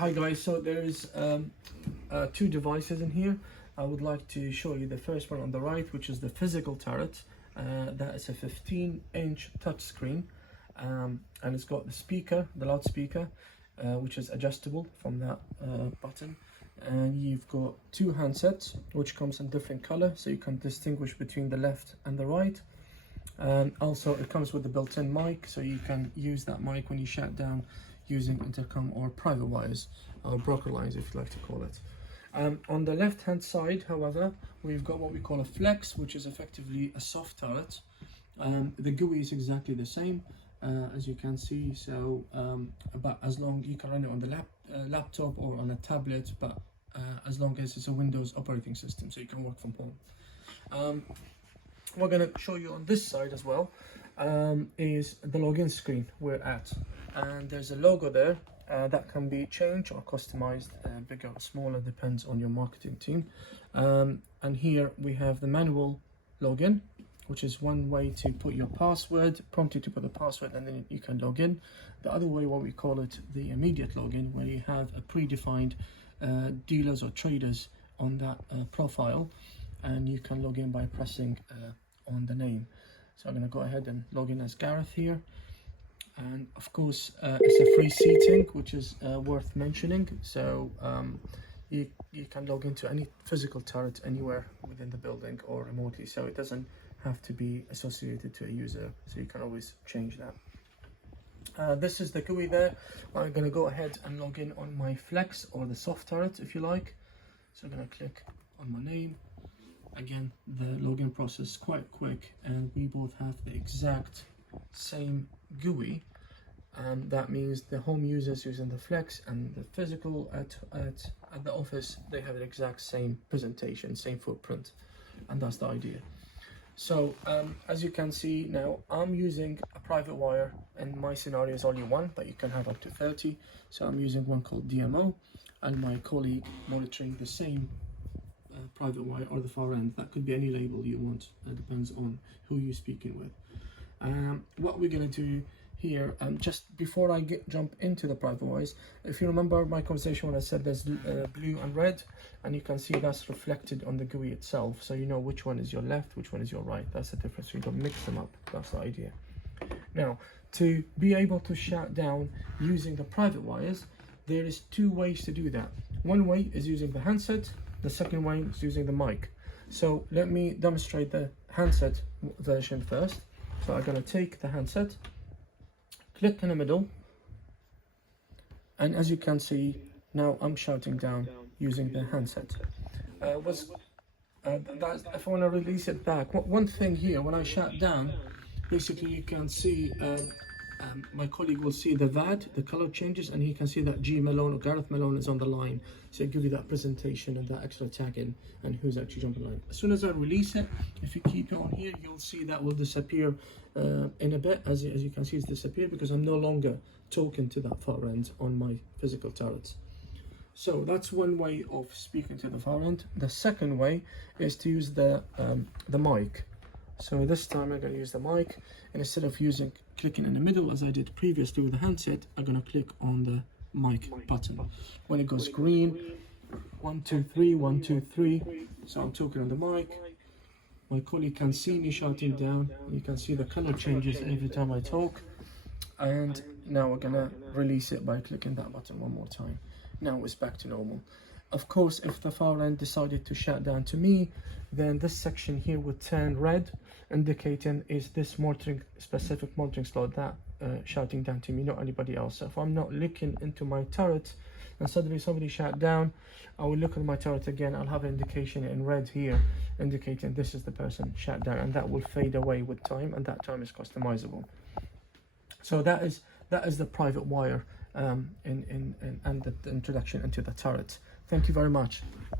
Hi guys, so there is two devices in here. I would like to show you the first one on the right, which is the physical turret. That is a 15-inch touchscreen, and it's got the speaker, the loudspeaker, which is adjustable from that button. And you've got two handsets, which comes in different color, so you can distinguish between the left and the right. Also, it comes with a built-in mic, so you can use that mic when you shut down using intercom or private wires, or broker lines if you like to call it. On the left hand side, however, we've got what we call a flex, which is effectively a soft turret. The GUI is exactly the same, as you can see, so but as long you can run it on the laptop or on a tablet, but as long as it's a Windows operating system, so you can work from home. We're going to show you on this side as well is the login screen we're at, and there's a logo there that can be changed or customized, bigger or smaller, depends on your marketing team. And here we have the manual login, which is one way to put your password, prompt you to put the password, and then you can log in. The other way, what we call it, the immediate login, where you have a predefined dealers or traders on that profile, and you can log in by pressing on the name. So I'm going to go ahead and log in as Gareth here, and of course it's a free seating, which is worth mentioning. So you can log into any physical turret anywhere within the building or remotely, so it doesn't have to be associated to a user, so you can always change that. This is the GUI there. I'm going to go ahead and log in on my flex, or the soft turret if you like. So I'm going to click on my name. Again, the login process is quite quick, and we both have the exact same GUI, and that means the home users using the flex and the physical at the office, they have the exact same presentation, same footprint, and that's the idea. So as you can see now, I'm using a private wire, and my scenario is only one, but you can have up to 30. So I'm using one called DMO, and my colleague monitoring the same private wire or the far end. That could be any label you want. It depends on who you're speaking with. What we're going to do here, just before I jump into the private wires, if you remember my conversation when I said there's blue and red, and you can see that's reflected on the GUI itself, so you know which one is your left, which one is your right. That's the difference, so you don't mix them up. That's the idea. Now, to be able to shut down using the private wires, there is two ways to do that. One way is using the handset, the second way is using the mic. So let me demonstrate the handset version first. So I'm going to take the handset, click in the middle, and as you can see, now I'm shouting down using the handset. If I want to release it back, one thing here, when I shout down, basically you can see my colleague will see the VAD, the color changes, and he can see that G Malone or Gareth Malone is on the line. So it gives you that presentation and that extra tagging and who's actually jumping the line. As soon as I release it, if you keep it on here, you'll see that will disappear in a bit. As you can see, it's disappeared because I'm no longer talking to that far end on my physical turrets. So that's one way of speaking to the far end. The second way is to use the mic. So this time I'm going to use the mic, and instead of clicking in the middle as I did previously with the handset, I'm going to click on the mic button. When it goes green, 1 2 3 1 2 3, so I'm talking on the mic. My colleague can see me shouting down. You can see the color changes every time I talk. And now we're going to release it by clicking that button one more time. Now it's back to normal. Of course, if the far end decided to shut down to me, then this section here would turn red, indicating is this specific monitoring slot that shouting down to me, not anybody else. So if I'm not looking into my turret and suddenly somebody shut down, I will look at my turret again. I'll have an indication in red here, indicating this is the person shut down, and that will fade away with time, and that time is customizable. So that is the private wire and the introduction into the turret. Thank you very much.